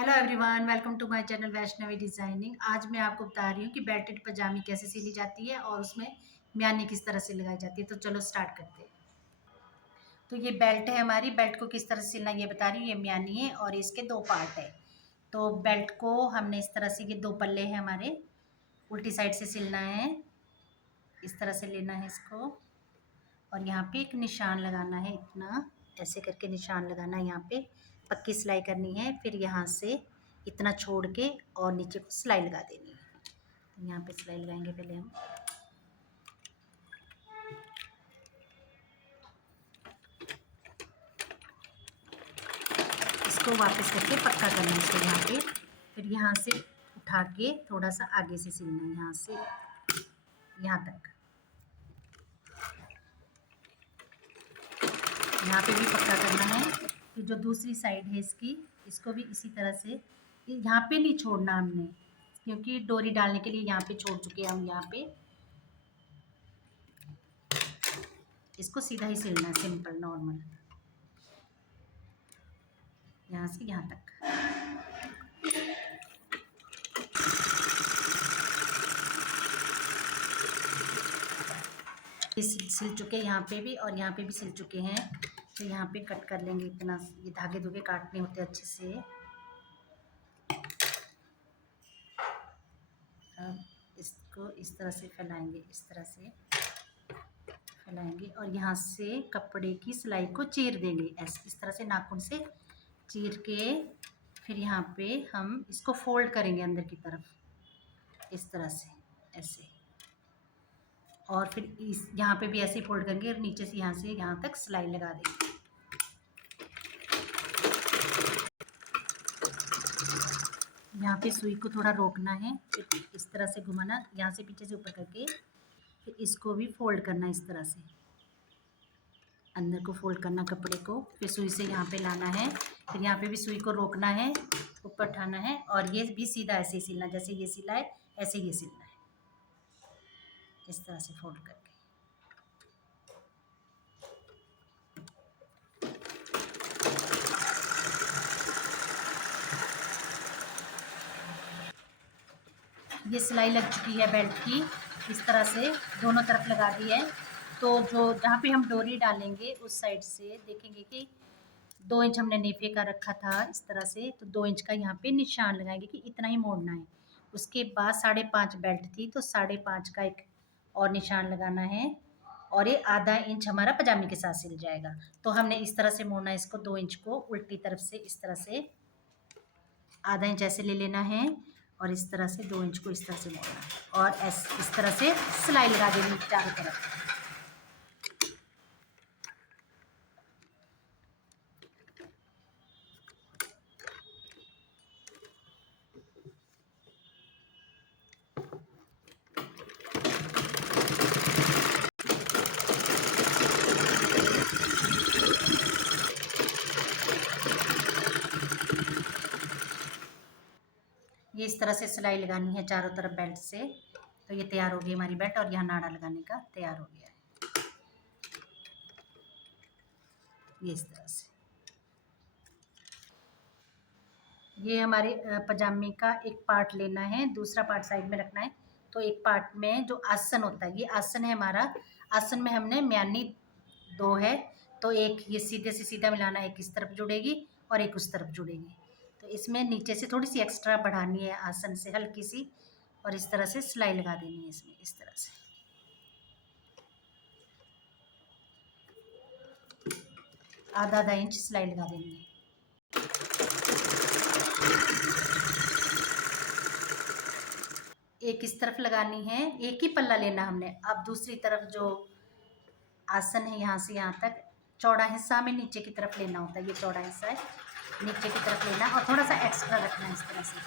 Hello everyone, welcome to my channel Vaishnavi designing. आज मैं आपको बता रही हूँ कि बेल्टेड पजामी कैसे सिली जाती है और उसमें म्यानी किस तरह से लगाई जाती है। तो चलो स्टार्ट करते हैं। तो ये बेल्ट है हमारी, बेल्ट को किस तरह से सिलना ये बता रही हूँ। ये म्यानी है और इसके दो पार्ट है। तो बेल्ट को हमने इस तरह से, ये दो पल्ले हैं हमारे, उल्टी साइड से सिलना है। इस तरह से लेना है इसको और यहाँ पे एक निशान लगाना है, इतना ऐसे करके निशान लगाना है। यहाँ पे पक्की सिलाई करनी है, फिर यहाँ से इतना छोड़ के और नीचे को सिलाई लगा देनी है। तो यहाँ पे सिलाई लगाएंगे पहले हम। इसको वापस करके पक्का करना है इसको यहाँ पे, फिर यहाँ से उठा के थोड़ा सा आगे से सिलना है, यहाँ से यहाँ तक। यहाँ पे भी पक्का करना है। फिर जो दूसरी साइड है इसकी, इसको भी इसी तरह से, यहाँ पे नहीं छोड़ना हमने, क्योंकि डोरी डालने के लिए यहाँ पे छोड़ चुके हैं हम। यहाँ पे इसको सीधा ही सिलना है, सिंपल नॉर्मल, यहाँ से यहाँ तक। सिल चुके हैं यहाँ पे भी और यहाँ पे भी सिल चुके हैं। तो यहाँ पे कट कर लेंगे इतना, ये धागे धुगे काटने होते अच्छे से। अब इसको इस तरह से फैलाएंगे, इस तरह से फैलाएंगे और यहाँ से कपड़े की सिलाई को चीर देंगे, ऐसे इस तरह से नाखून से चीर के। फिर यहाँ पे हम इसको फोल्ड करेंगे अंदर की तरफ, इस तरह से ऐसे। और फिर इस यहाँ पे भी ऐसे ही फोल्ड करेंगे और नीचे से यहाँ तक सिलाई लगा देंगे। यहाँ पे सुई को थोड़ा रोकना है, फिर इस तरह से घुमाना, यहाँ से पीछे से ऊपर करके, फिर इसको भी फोल्ड करना इस तरह से, अंदर को फोल्ड करना कपड़े को, फिर सुई से यहाँ पे लाना है, फिर यहाँ पे भी सुई को रोकना है, ऊपर उठाना है और ये भी सीधा ऐसे ही सिलना, जैसे ये सिला है ऐसे ये सिलना है, इस तरह से फोल्ड करके। ये सिलाई लग चुकी है बेल्ट की, इस तरह से दोनों तरफ लगा दी है। तो जो जहाँ पे हम डोरी डालेंगे उस साइड से देखेंगे कि 2 इंच हमने नेफे का रखा था इस तरह से, तो 2 इंच का यहाँ पे निशान लगाएंगे कि इतना ही मोड़ना है। उसके बाद 5.5 बेल्ट थी, तो 5.5 का एक और निशान लगाना है और ये आधा इंच हमारा पजामे के साथ सिल जाएगा। तो हमने इस तरह से मोड़ना है इसको, 2 इंच को उल्टी तरफ से इस तरह से आधा इंच ऐसे ले लेना है और इस तरह से 2 इंच को इस तरह से मोड़ना है और इस तरह से सिलाई लगा देनी चारों तरफ। ये इस तरह से सिलाई लगानी है चारों तरफ बेल्ट से। तो ये तैयार हो गई हमारी बेल्ट और यहाँ नाड़ा लगाने का तैयार हो गया है, ये इस तरह से। ये हमारे पजामे का एक पार्ट लेना है, दूसरा पार्ट साइड में रखना है। तो एक पार्ट में जो आसन होता है, ये आसन है हमारा। आसन में हमने म्यानी 2 है, तो एक ये सीधे से सीधा मिलाना है, एक इस तरफ जुड़ेगी और एक उस तरफ जुड़ेगी। तो इसमें नीचे से थोड़ी सी एक्स्ट्रा बढ़ानी है आसन से, हल्की सी, और इस तरह से सिलाई लगा देनी है इसमें, इस तरह से आधा आधा इंच सिलाई लगा देनी है। एक इस तरफ लगानी है, एक ही पल्ला लेना हमने। अब दूसरी तरफ जो आसन है, यहाँ से यहाँ तक चौड़ा हिस्सा में नीचे की तरफ लेना होता है, ये चौड़ा हिस्सा है, नीचे की तरफ लेना और थोड़ा सा एक्स्ट्रा रखना है इस तरह से,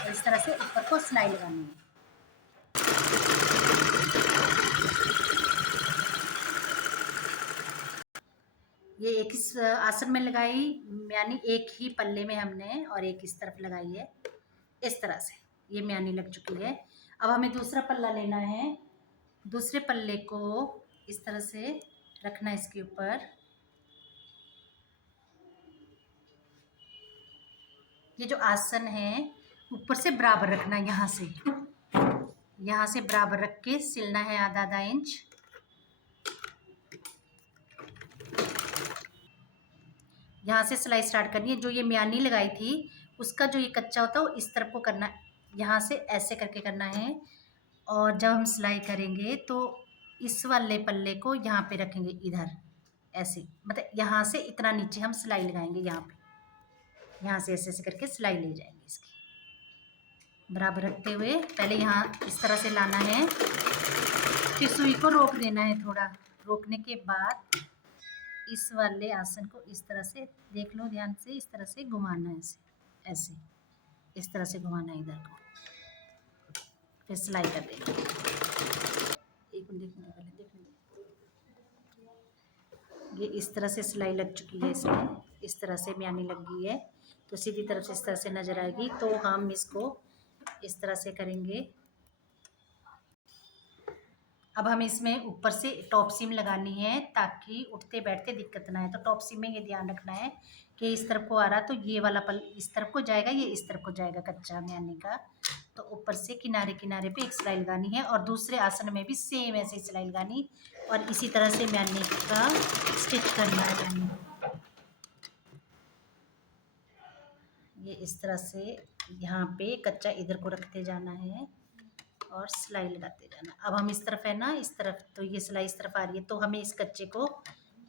और इस तरह से ऊपर को सिलाई लगानी है। ये एक इस आसन में लगाई, यानी एक ही पल्ले में हमने, और एक इस तरफ लगाई है, इस तरह से ये म्यानी लग चुकी है। अब हमें दूसरा पल्ला लेना है, दूसरे पल्ले को इस तरह से रखना है इसके ऊपर, ये जो आसन है ऊपर से बराबर रखना है, यहाँ से बराबर रख के सिलना है आधा आधा इंच। यहाँ से सिलाई स्टार्ट करनी है। जो ये म्यानी लगाई थी उसका जो ये कच्चा होता है वो इस तरफ को करना है, यहाँ से ऐसे करके करना है। और जब हम सिलाई करेंगे तो इस वाले पल्ले को यहाँ पे रखेंगे, इधर ऐसे, मतलब यहाँ से इतना नीचे हम सिलाई लगाएंगे, यहाँ पे यहाँ से ऐसे ऐसे करके सिलाई ले जाएंगे इसकी बराबर रखते हुए। पहले यहाँ इस तरह से लाना है, फिर सुई को रोक देना है थोड़ा। रोकने के बाद इस वाले आसन को इस तरह से देख लो ध्यान से, इस तरह से घुमाना है, ऐसे ऐसे इस तरह से घुमाना है इधर को, फिर सिलाई कर देंगे। एक मिनट देखने पहले, देखने ये इस तरह से सिलाई लग चुकी है इसमें, इस तरह से म्यानी लग गई है तो सीधी तरफ से इस तरह से नज़र आएगी। तो हम इसको इस तरह से करेंगे। अब हमें इसमें ऊपर से टॉप सीम लगानी है ताकि उठते बैठते दिक्कत ना है। तो टॉप सीम में ये ध्यान रखना है कि इस तरफ को आ रहा तो ये वाला पल इस तरफ को जाएगा, ये इस तरफ को जाएगा कच्चा म्यानी का। तो ऊपर से किनारे किनारे पे एक सिलाई लगानी है और दूसरे आसन में भी सेम ऐसे ही सिलाई लगानी और इसी तरह से म्यानी का स्टिच करना है। म्यानी ये इस तरह से यहाँ पे कच्चा इधर को रखते जाना है और सिलाई लगाते जाना। अब हम इस तरफ है ना, इस तरफ, तो ये सिलाई इस तरफ आ रही है तो हमें इस कच्चे को,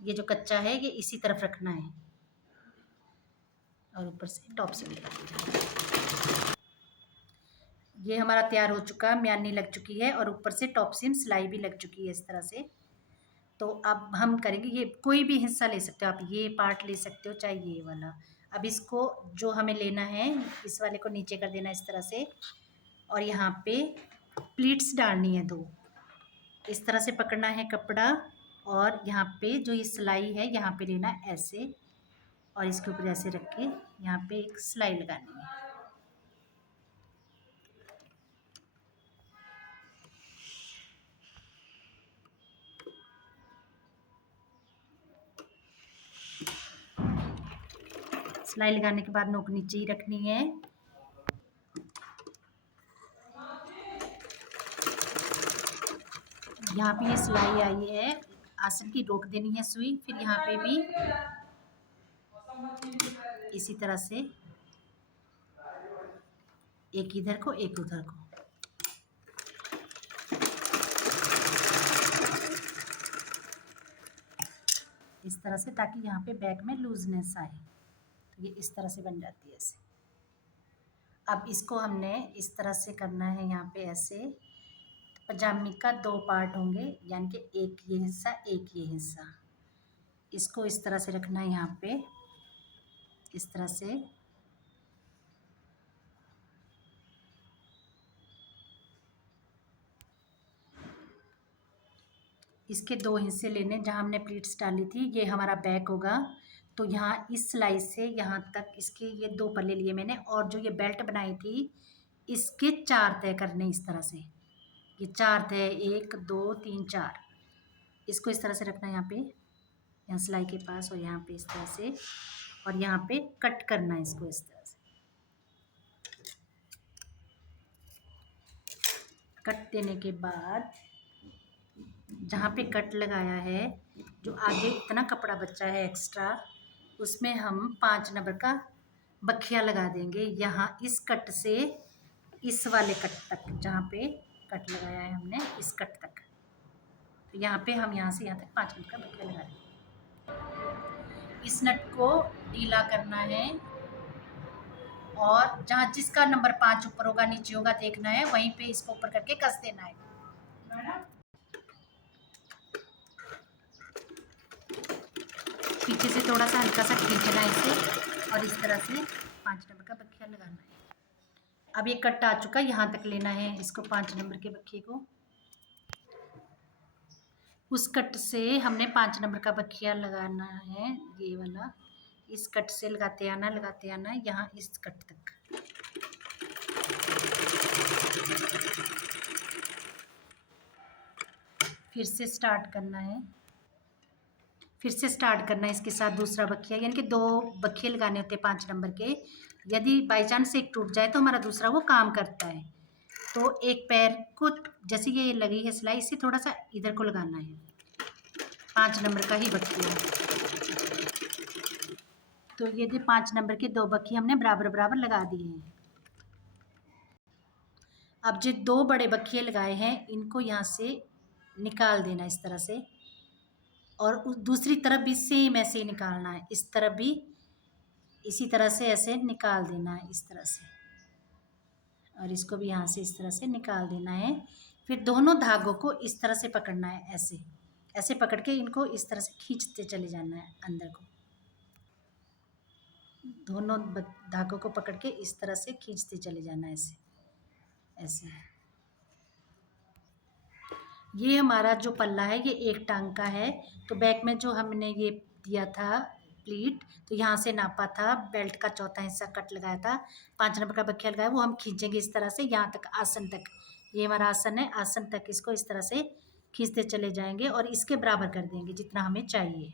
ये जो कच्चा है ये इसी तरफ रखना है और ऊपर से टॉप सीम लगाते जाना। ये हमारा तैयार हो चुका, म्यानी लग चुकी है और ऊपर से टॉप सीम सिलाई भी लग चुकी है इस तरह से। तो अब हम करेंगे, ये कोई भी हिस्सा ले सकते हो आप, ये पार्ट ले सकते हो चाहे ये वाला। अब इसको जो हमें लेना है, इस वाले को नीचे कर देना इस तरह से और यहाँ पे प्लीट्स डालनी है 2। इस तरह से पकड़ना है कपड़ा और यहाँ पे जो ये सिलाई है यहाँ पे लेना ऐसे और इसके ऊपर ऐसे रख के यहाँ पे एक सिलाई लगानी है। सिलाई लगाने के बाद नोक नीचे ही रखनी है। यहाँ पे ये सिलाई आई है, आसन की रोक देनी है सुई, फिर यहाँ पे भी इसी तरह से एक इधर को एक उधर को, इस तरह से, ताकि यहाँ पे बैक में लूजनेस आए। तो ये इस तरह से बन जाती है ऐसे। अब इसको हमने इस तरह से करना है, यहाँ पे ऐसे। पजामी का 2 पार्ट होंगे, यानी कि एक ये हिस्सा एक ये हिस्सा। इसको इस तरह से रखना है यहाँ पे, इस तरह से। इसके 2 हिस्से लेने, जहाँ हमने प्लीट्स डाली थी ये हमारा बैक होगा। तो यहाँ इस सिलाई से यहाँ तक इसके ये 2 पल्ले लिए मैंने और जो ये बेल्ट बनाई थी इसके 4 तय करने इस तरह से। ये 4 तय, 1 2 3 4। इसको इस तरह से रखना है यहाँ पे, यहाँ सिलाई के पास और यहाँ पे इस तरह से, और यहाँ पे कट करना है इसको इस तरह से। कट देने के बाद जहाँ पे कट लगाया है, जो आगे इतना कपड़ा बचा है एक्स्ट्रा, उसमें हम 5 नंबर का बखिया लगा देंगे। यहाँ इस कट से इस वाले कट तक, जहाँ पे कट लगाया है हमने इस कट तक, तो यहाँ पे हम यहाँ से यहाँ तक 5 नंबर का बखिया लगा देंगे। इस नट को ढीला करना है और जहाँ जिसका नंबर 5 ऊपर होगा नीचे होगा देखना है, वहीं पे इसको ऊपर करके कस देना है। पीछे से थोड़ा सा हल्का सा खींचना है इसे और इस तरह से 5 नंबर का बखिया लगाना है। अब ये कट आ चुका, यहाँ तक लेना है इसको 5 नंबर के बखिए को। उस कट से हमने 5 नंबर का बखिया लगाना है, ये वाला। इस कट से लगाते आना यहाँ इस कट तक। फिर से स्टार्ट करना है, इसके साथ दूसरा बखिया, यानी कि 2 बखिए लगाने होते हैं 5 नंबर के। यदि बाई चांस एक टूट जाए तो हमारा दूसरा वो काम करता है। तो एक पैर को जैसे ये लगी है सिलाई, इसे थोड़ा सा इधर को लगाना है। 5 नंबर का ही बक्की है। तो ये जो 5 नंबर के 2 बक्की हमने बराबर बराबर लगा दिए हैं। अब जो 2 बड़े बक्खिए लगाए हैं इनको यहाँ से निकाल देना इस तरह से, और दूसरी तरफ भी सेम ऐसे ही निकालना है। इस तरफ भी इसी तरह से ऐसे निकाल देना है इस तरह से, और इसको भी यहाँ से इस तरह से निकाल देना है। फिर दोनों धागों को इस तरह से पकड़ना है, ऐसे ऐसे पकड़ के इनको इस तरह से खींचते चले जाना है अंदर को। दोनों धागों को पकड़ के इस तरह से खींचते चले जाना है, ऐसे ऐसे। ये हमारा जो पल्ला है ये 1 टांग का है। तो बैक में जो हमने ये दिया था प्लीट, तो यहाँ से नापा था, बेल्ट का चौथा हिस्सा कट लगाया था, 5 नंबर का बक्खिया लगाया, वो हम खींचेंगे इस तरह से यहाँ तक, आसन तक। ये हमारा आसन है, आसन तक इसको इस तरह से खींचते चले जाएंगे और इसके बराबर कर देंगे जितना हमें चाहिए।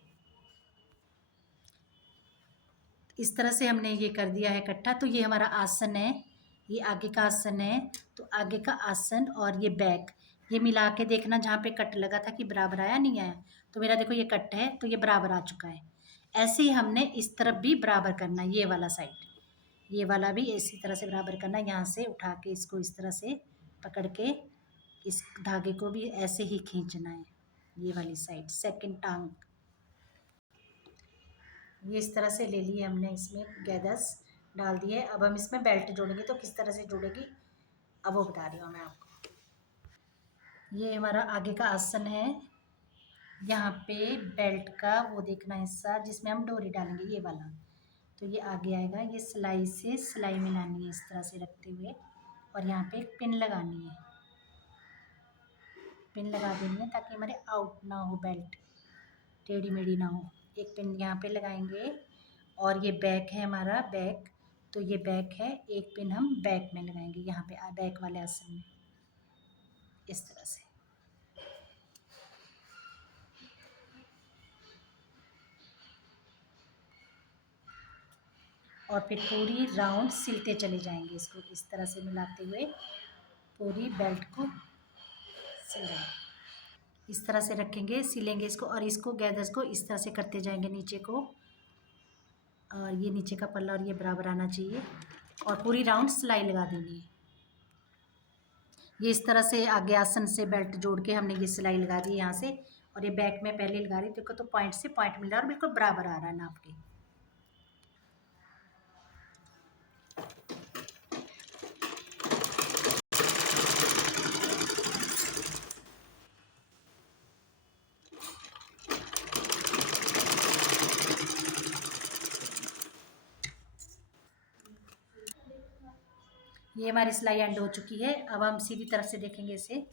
इस तरह से हमने ये कर दिया है इकट्ठा। तो ये हमारा आसन है, ये आगे का आसन है। तो आगे का आसन और ये बैक, ये मिला के देखना जहाँ पे कट लगा था कि बराबर आया नहीं आया। तो मेरा देखो ये कट है तो ये बराबर आ चुका है। ऐसे ही हमने इस तरफ भी बराबर करना है, ये वाला साइड, ये वाला भी इसी तरह से बराबर करना है। यहाँ से उठा के इसको इस तरह से पकड़ के इस धागे को भी ऐसे ही खींचना है, ये वाली साइड सेकंड टांग। ये इस तरह से ले लिए हमने, इसमें गैदर्स डाल दिए। अब हम इसमें बेल्ट जोड़ेंगे, तो किस तरह से जोड़ेगी अब वो बता रही हूँ मैं आपको। ये हमारा आगे का आसन है, यहाँ पे बेल्ट का वो देखना हिस्सा जिसमें हम डोरी डालेंगे, ये वाला। तो ये आगे आएगा, ये सिलाई से सिलाई मिलानी है इस तरह से रखते हुए, और यहाँ पे एक पिन लगानी है, पिन लगा देनी है ताकि हमारे आउट ना हो, बेल्ट टेढ़ी मेढ़ी ना हो। एक पिन यहाँ पे लगाएंगे। और ये बैक है हमारा, बैक, तो ये बैक है, एक पिन हम बैक में लगाएंगे, यहाँ पे बैक वाले आसन में इस तरह से। और फिर पूरी राउंड सिलते चले जाएंगे, इसको इस तरह से मिलाते हुए पूरी बेल्ट को सिलेंगे। इस तरह से रखेंगे, सिलेंगे इसको, और इसको गैदर्स को इस तरह से करते जाएंगे नीचे को, और ये नीचे का पल्ला और ये बराबर आना चाहिए, और पूरी राउंड सिलाई लगा देनी है। ये इस तरह से आगे आसन से बेल्ट जोड़ के हमने ये सिलाई लगा दी यहाँ से, और ये बैक में पहले लगा रही, देखो तो पॉइंट से पॉइंट मिल रहा है और बिल्कुल बराबर आ रहा है नाप के। ये हमारी सिलाई एंड हो चुकी है। अब हम सीधी तरफ से देखेंगे इसे, ये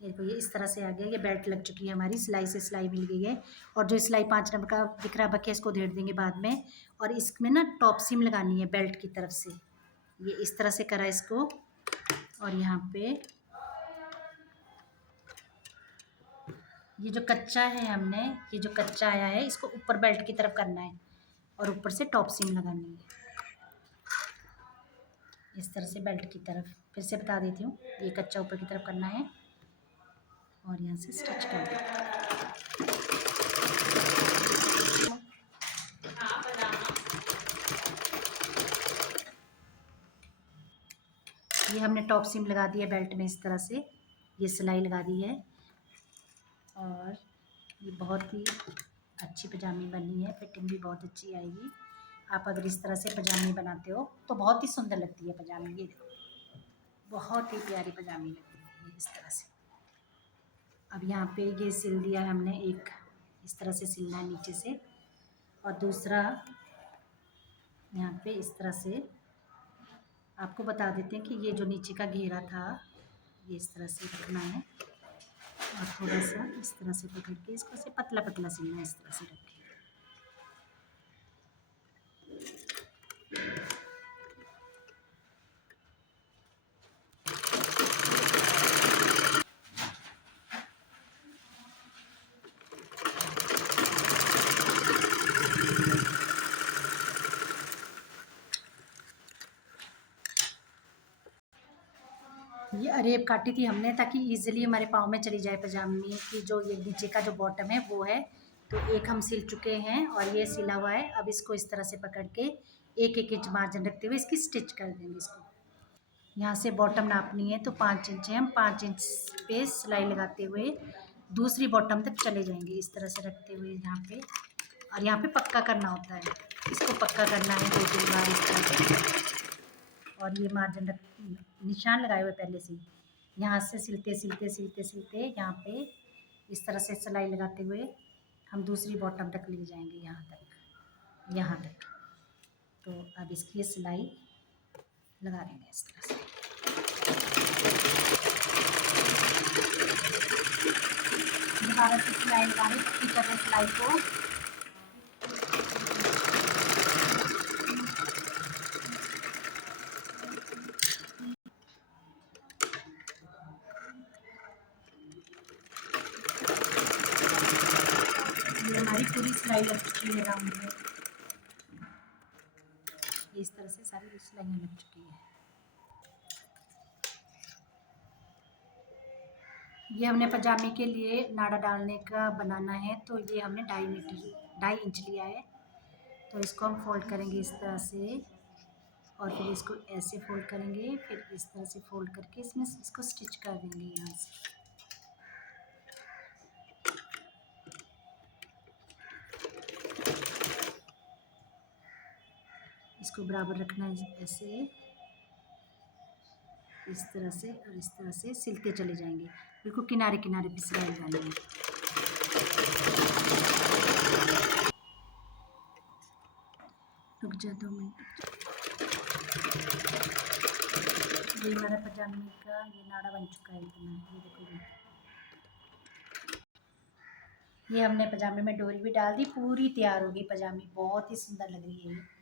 देखो ये इस तरह से आ गया, ये बेल्ट लग चुकी है हमारी, सिलाई से सिलाई मिल गई है। और जो सिलाई 5 नंबर का दिख रहा बकिया, इसको धेड़ देंगे बाद में। और इसमें ना टॉप सीम लगानी है बेल्ट की तरफ से, ये इस तरह से करा इसको, और यहाँ पे ये जो कच्चा है हमने, ये जो कच्चा आया है इसको ऊपर बेल्ट की तरफ करना है, और ऊपर से टॉप सीम लगानी है इस तरह से बेल्ट की तरफ। फिर से बता देती हूँ, ये कच्चा ऊपर की तरफ करना है और यहाँ से स्टिच कर देना। ये हमने टॉप सीम लगा दी है बेल्ट में इस तरह से, ये सिलाई लगा दी है, और ये बहुत ही अच्छी पजामी बनी है, फिटिंग भी बहुत अच्छी आएगी। आप अगर इस तरह से पजामी बनाते हो तो बहुत ही सुंदर लगती है पजामी। ये देखो बहुत ही प्यारी पजामी लगती है इस तरह से। अब यहाँ पे ये सिल दिया है हमने, एक इस तरह से सिलना है नीचे से, और दूसरा यहाँ पे इस तरह से। आपको बता देते हैं कि ये जो नीचे का घेरा था ये इस तरह से रखना है, और थोड़ा सा इस तरह से पकड़ के इसको से पतला पतला सिलना है, इस तरह से रखें। ये अरेब काटी थी हमने ताकि इजीली हमारे पाँव में चली जाए पजामे की। जो ये नीचे का जो बॉटम है वो है, तो एक हम सिल चुके हैं और ये सिला हुआ है। अब इसको इस तरह से पकड़ के एक एक इंच मार्जिन रखते हुए इसकी स्टिच कर देंगे। इसको यहाँ से बॉटम नापनी है तो 5 इंच है, हम 5 इंच पे सिलाई लगाते हुए दूसरी बॉटम तक चले जाएंगे इस तरह से रखते हुए यहाँ पे। और यहाँ पे पक्का करना होता है, इसको पक्का करना है 2-3 बार इस तरह से। और ये मार्जिन निशान लगाए हुए पहले से ही, यहाँ से सिलते सिलते सिलते सिलते यहाँ पे इस तरह से सिलाई लगाते हुए हम दूसरी बॉटम तक ले जाएंगे, यहाँ तक। तो अब इसकी सिलाई लगा देंगे इस तरह से। दोबारा से सिलाई लगा रहे पक्की कर रहे सिलाई को। ये हमारी पूरी सिलाई लग चुकी है राउंड में, इस तरह से सारी सिलाइयाँ लग चुकी है। ये हमने पजामे के लिए नाड़ा डालने का बनाना है, तो ये हमने 2.5 इंच लिया है। तो इसको हम फोल्ड करेंगे इस तरह से और फिर इसको ऐसे फोल्ड करेंगे, फिर इस तरह से फोल्ड करके इसमें इसको स्टिच कर देंगे यहाँ से। इसको बराबर रखना है ऐसे, इस तरह से और इस तरह से सिलते चले जाएंगे। बिल्कुल किनारे किनारे पे सिलाई लगानी है। रुक जा 2 मिनट। ये हमारा पजामे का ये नाड़ा बन चुका है इतना, ये देखो ये हमने पजामे में डोरी भी डाल दी, पूरी तैयार होगी पजामे, बहुत ही सुंदर लग रही है ये।